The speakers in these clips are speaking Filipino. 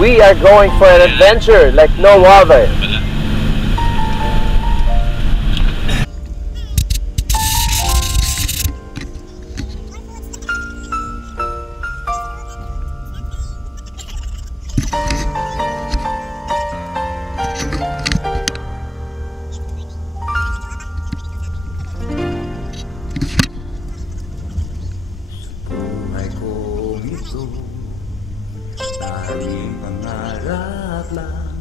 We are going for an adventure like no other. Tanging pangarap lang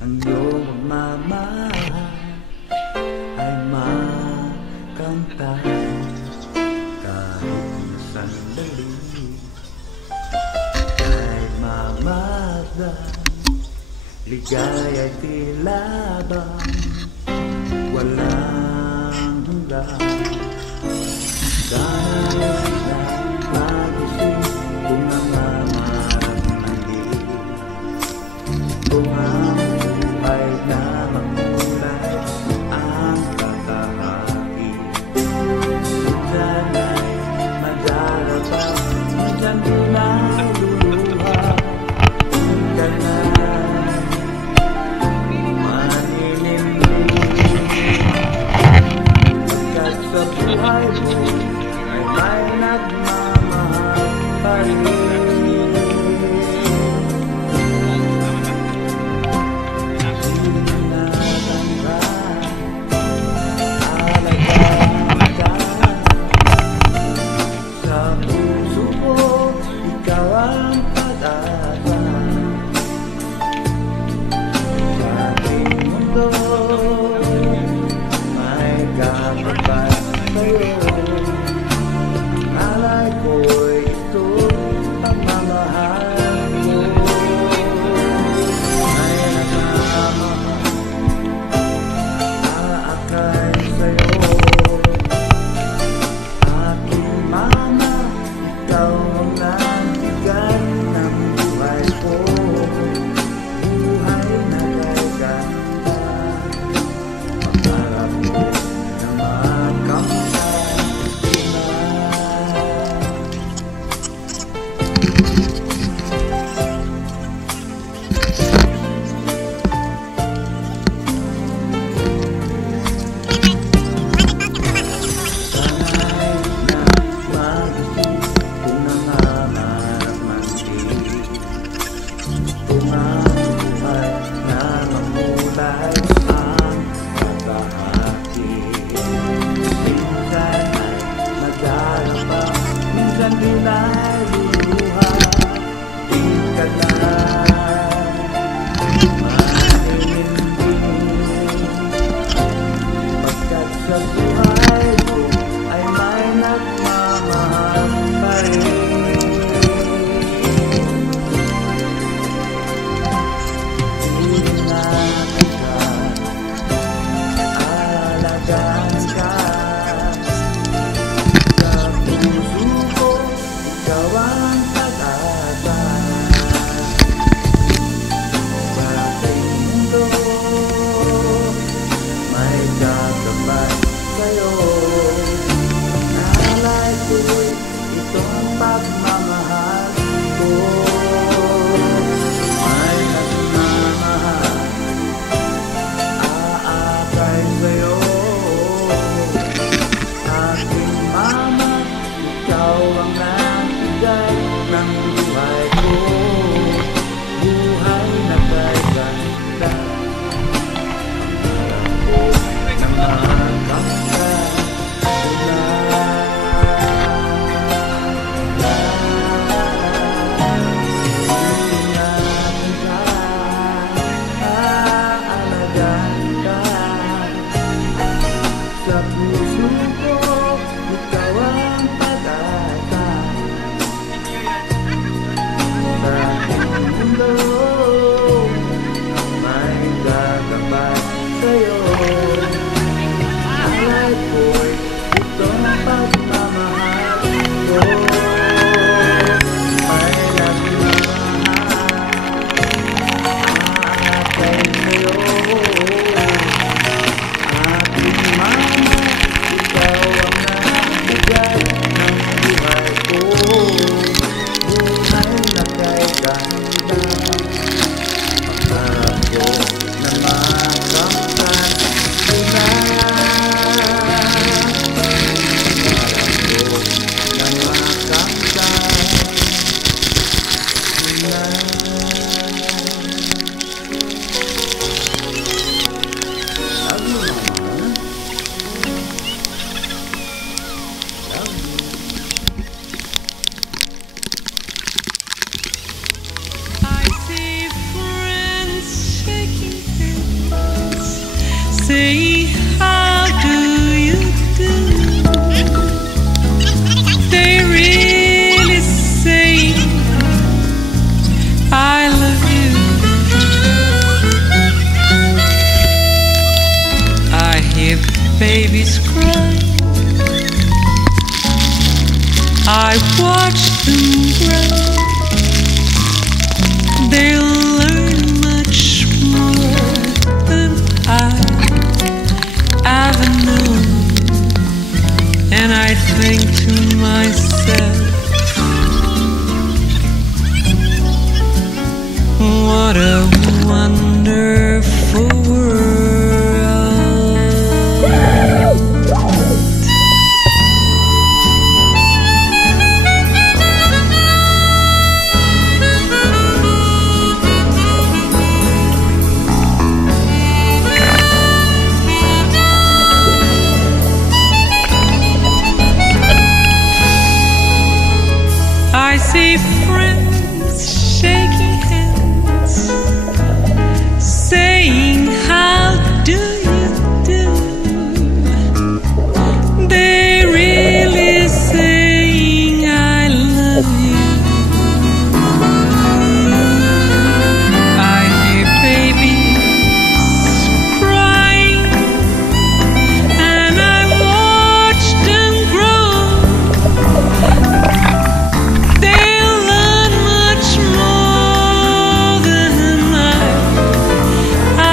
ang iyong magmamahal ay makanta kahit sandali, kahit mamasdan, ligaya ay tila bang walang hanggan. Sana'y magising kung kung ang buhay na magkulay ang tatahaki. Sana'y madarabang minsan pinaluluha. Kung ka na maninimig, pagkat sa buhay mo ay may nagmamahal pa rin. Say, how do you do? They really say, I love you. I hear babies cry, I watch them grow. They'll learn much more than I ever knew. And I think to myself, what a wonderful world. I see friends shaking hands, saying, how do you do? They're really saying, I love you. I hear babies crying, and I watch them grow. They'll learn much more than I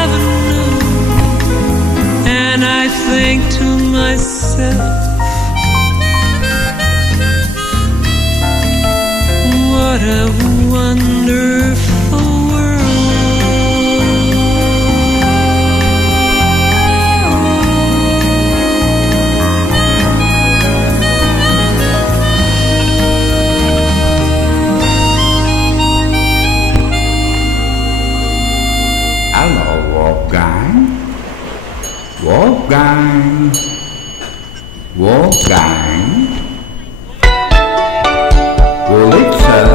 ever knew. And I think to myself, what a wonderful world. Hello, Wolfgang. Wolfgang. Wolfgang. Wurlitzer.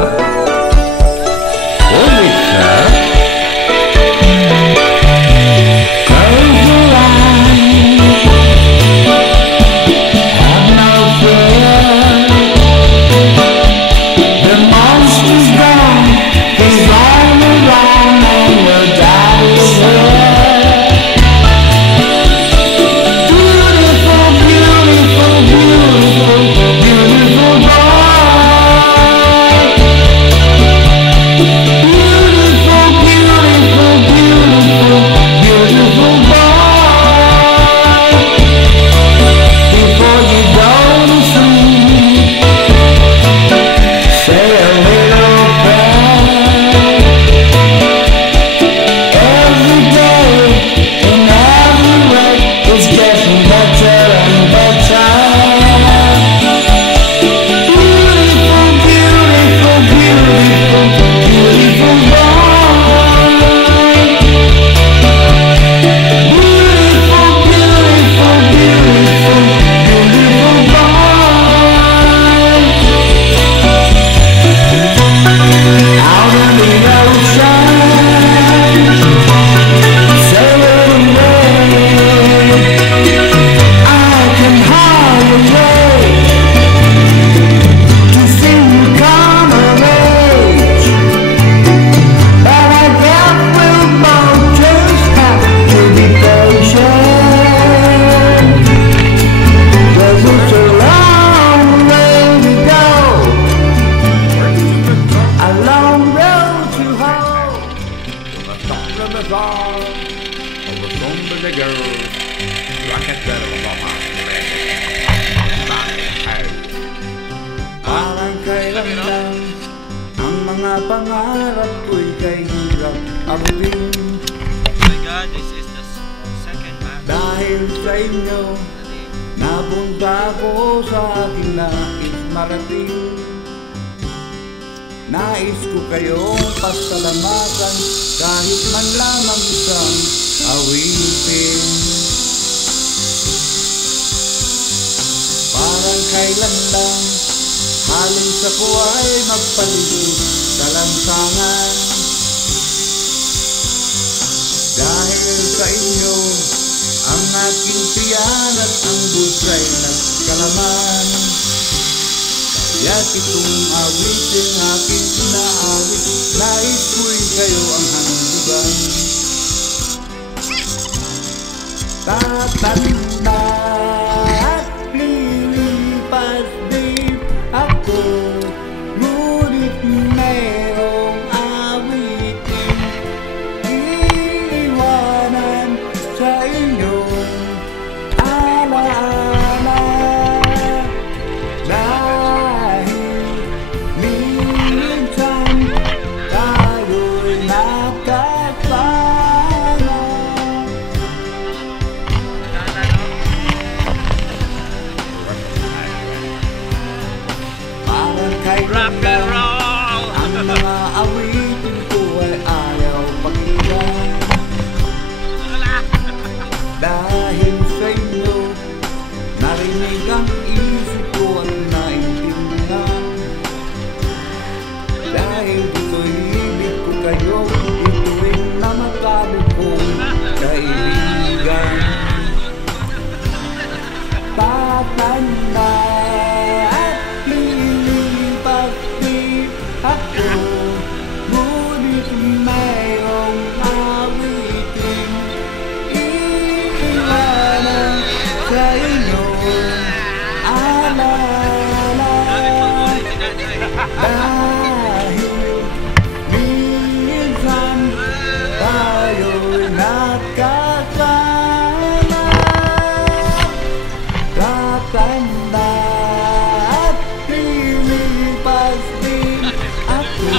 Wurlitzer. Close your eyes. Have no fear. The monster's gone. He's lying around and your daddy's here. Beautiful, beautiful, beautiful, beautiful boy. Beautiful, beautiful, beautiful, beautiful boy. Before you go to sleep, say a little prayer. Every day, in every way, it's getting better and better. Beautiful, beautiful, beautiful, beautiful boy. Beautiful, beautiful, beautiful, beautiful boy. Out in the ocean, sailing away, I can hardly wait to see you come of age. But I guess we'll both just have to be patient, 'cause it's a long way to go, a long road to hoe. The top of the song of the song of the girl, rocket better of our Parang kailanman ang mga pangarap ko'y kay hirap abutin. My God, this is the second map. Dahil sa inyo, napunta ko sa aking nais marating. Nais ko kayong pasalamatan kahit man lamang isang awitin. Parang kailan lang halos ako ay magpalibot sa lansangan. Dahil sa inyo ang aking tiyan at ang busay nagkalaman. Kaya't itong awiting aking inaawit, nais ko'y kayo ang hanggan. Tatanda at lilipas din ako, ngunit mayroong awiting iiwanan sa inyong alaala. Dahil minsan tayo'y nakasama. Parang kailan lang ang mga awitin ko ay ayaw pakinggan. Dahil sa inyo narinig ang isip ko at naintindihan. Dahil dito'y ibig ko kayo, ituwin na magkano kong kaibigan. Tatanda at lilipas din ako, ngunit mayroong awitin iiwanan sa inyong alaala. Dahil minsan tayo'y nakasama. Tatanda at lilipas din ako,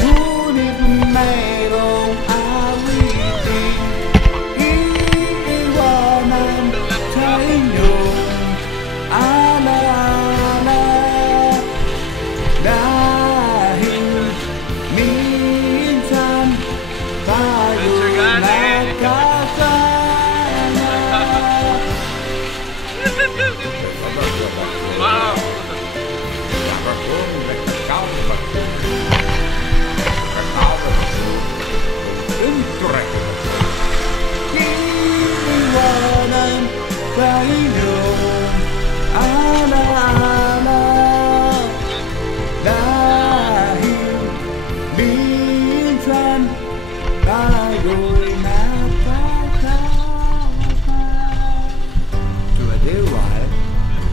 ngunit mayroong awitin iiwanan sa inyong alaala. Dahil minsan tayo'y nakasama. Wow! Iiwanan sa inyong alaala. Dahil minsan tayo'y nakasama. To a dear wife,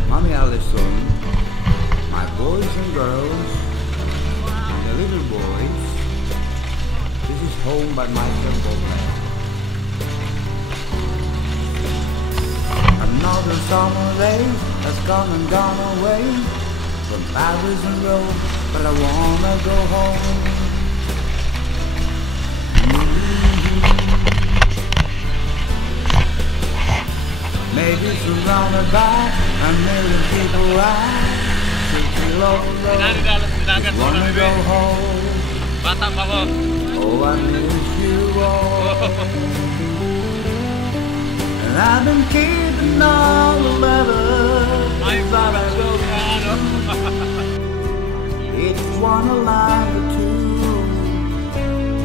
Mommy Allison, my boys and girls, and the little boys, this is Home by Michael Bublé. Another summer day has come and gone away from Paris and Rome, but I wanna go home. Maybe surrounded by a million people, I feel alone. Just wanna go home. Bata pa ko. Oh, I miss you all. And I've been keeping all the letters that I wrote down. Each one a line or two.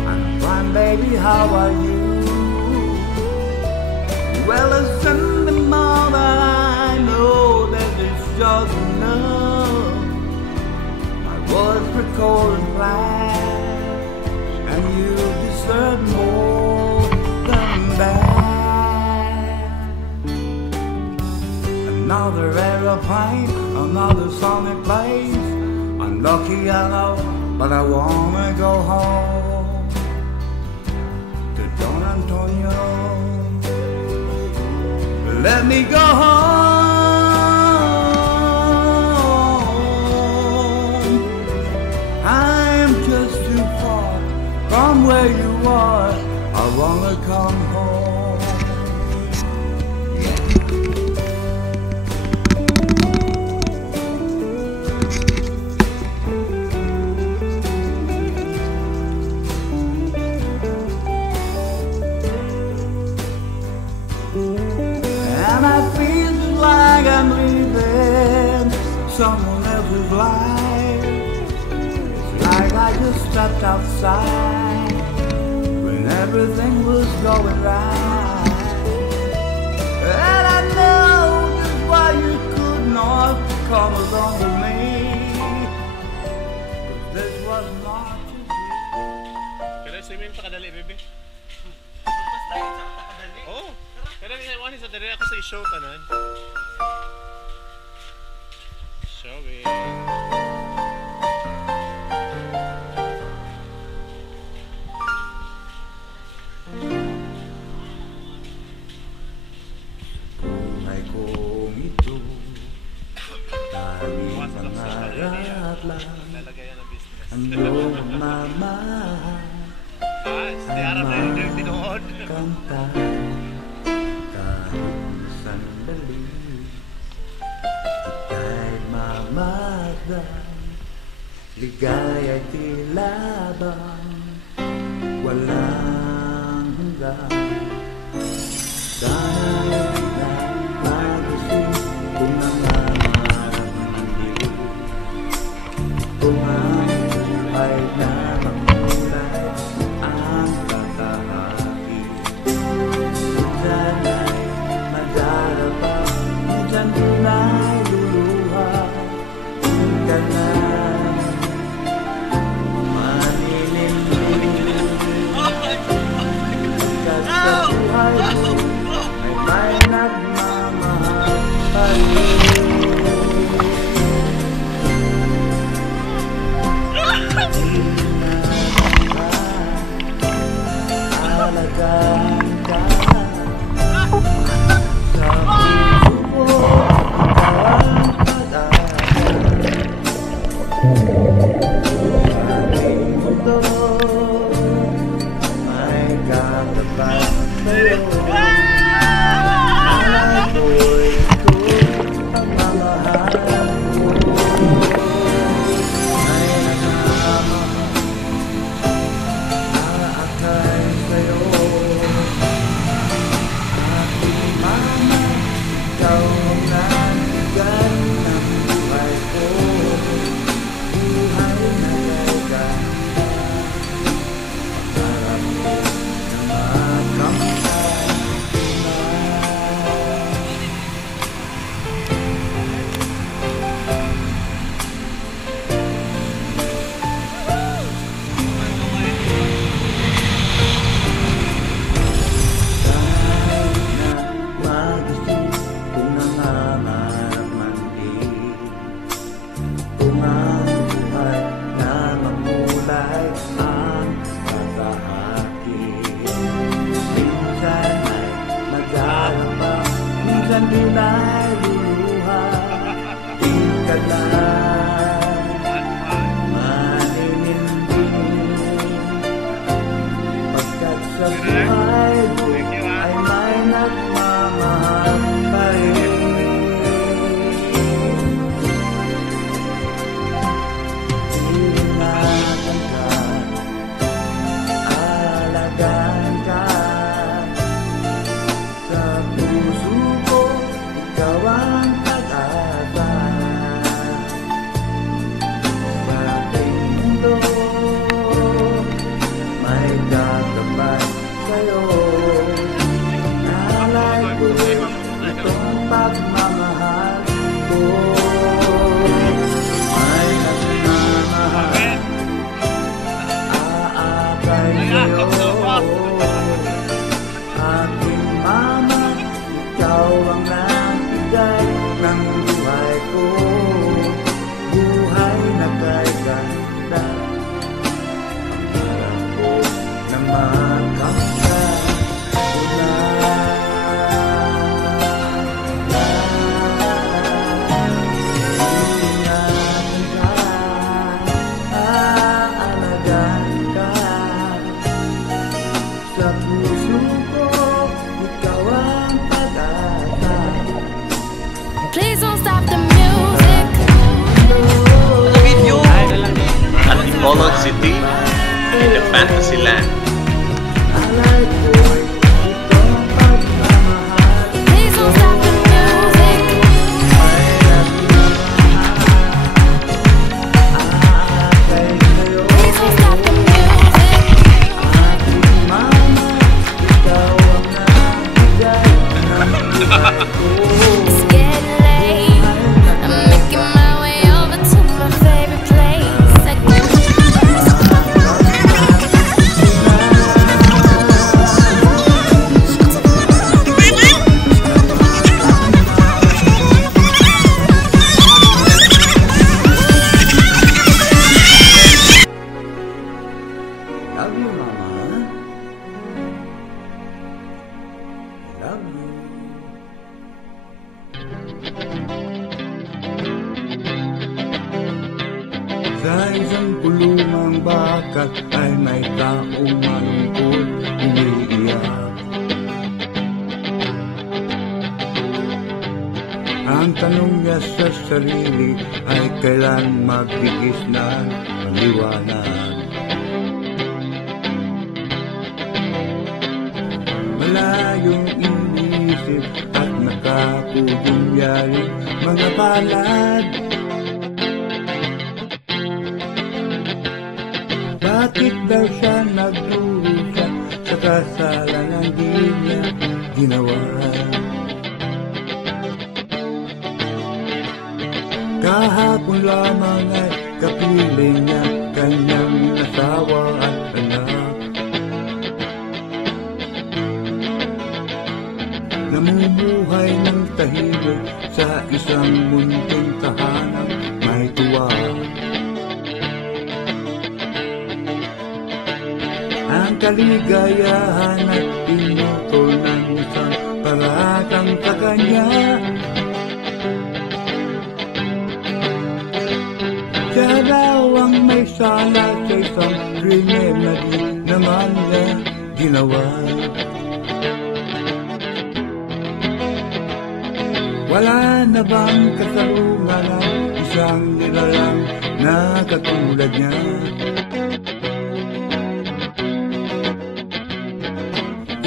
I'm fine, baby, how are you? Well, I send them all, but I know that it's just enough. My words record and flash, and you deserve more than that. Another aeroplane, another sonic place. Unlucky, I know, but I wanna go home to Don Antonio. Let me go home. I'm just too far from where you are. I wanna come home. outside when everything was going right. And I know just why you could not come along with me, 'cause this was not to be. Kailan swimming pa kadali, bebe? Oo. Kailan nila sa dali ako sa show tanan. Showing. Kung ito tanging pangarap lang ang iyong mamahal kanta kahit sandali ika'y mamagdan ligaya tila bang walang hanggan. Sana'y nagising kung nangangarap ng dilim, kung ang buhay na magkulay ang tatahaki. Minsan ay madarapa, minsan din ay luluha. Di ka na maninindig, pagkat sa buhay mo may nagmamahal pa rin. Alagaan ka sa puso ko, ikaw ang pag-asa sa aking mundo, may katapat sa'yo. Antipolo City in the Fantasyland. Please don't stop the music. Please don't stop the music. may taong malungkot umiiyak. Ang tanong niya sa sarili ay kailan magbigis na ang liwanag. Malayong iniisip at nakakugunyari mga palad. Bakit daw siya nagdurusa sa kasalanan di niya ginawa? Kahapon lamang ay kapiling niya kanyang asawa at anak. Namumuhay ng tahimik sa isang munting tahanan may tuwa. Ang kaligayahan at pinutol ng isang paratang sa kanya. Siya daw ang may sala sa isang krimen na di naman niya ginawa. Wala na bang kasalungan ang isang nilalang na katulad niya?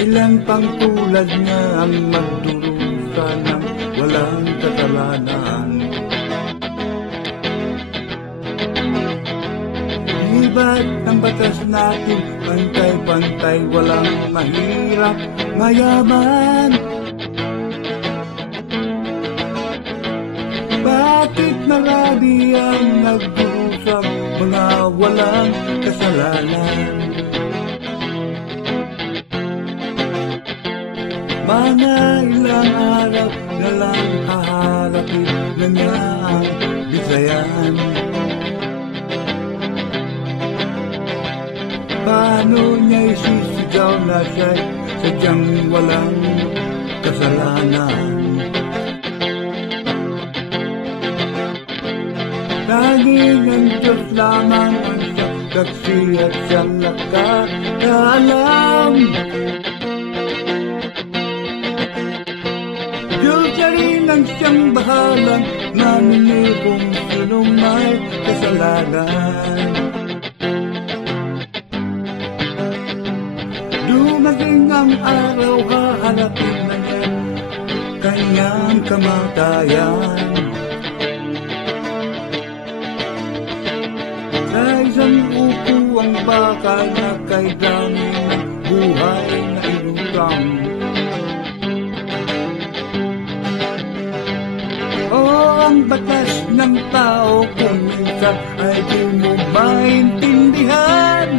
Ilan pang tulad niya ang magdurusa ng walang kasalanan? Iba't ang batas natin, pantay-pantay, walang mahirap, mayaman. Bakit marami ang nagdurusang mga walang kasalanan? Mga ilang araw na lang haharapin na niya ang bisayan. Paano niya isisigaw na siya'y sadyang walang kasalanan? Tanging ang Diyos lamang ang saksi at siyang nakakaalam. Diyos na rin ang siyang bahalang mamili kung sinong may kasalanan. Dumating ang araw, hahanapin na niya kanyang kamatayan. Sa isang upo ang bakal na kay dami ng buhay na inutang. Ang batas ng tao kung minsan ay di mo maintindihan.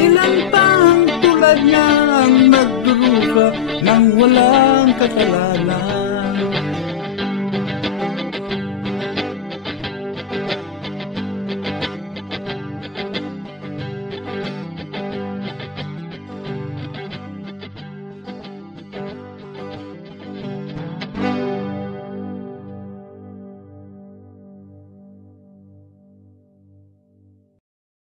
Ilan pa ang tulad niya ang nagdurusa ng walang kasalanan?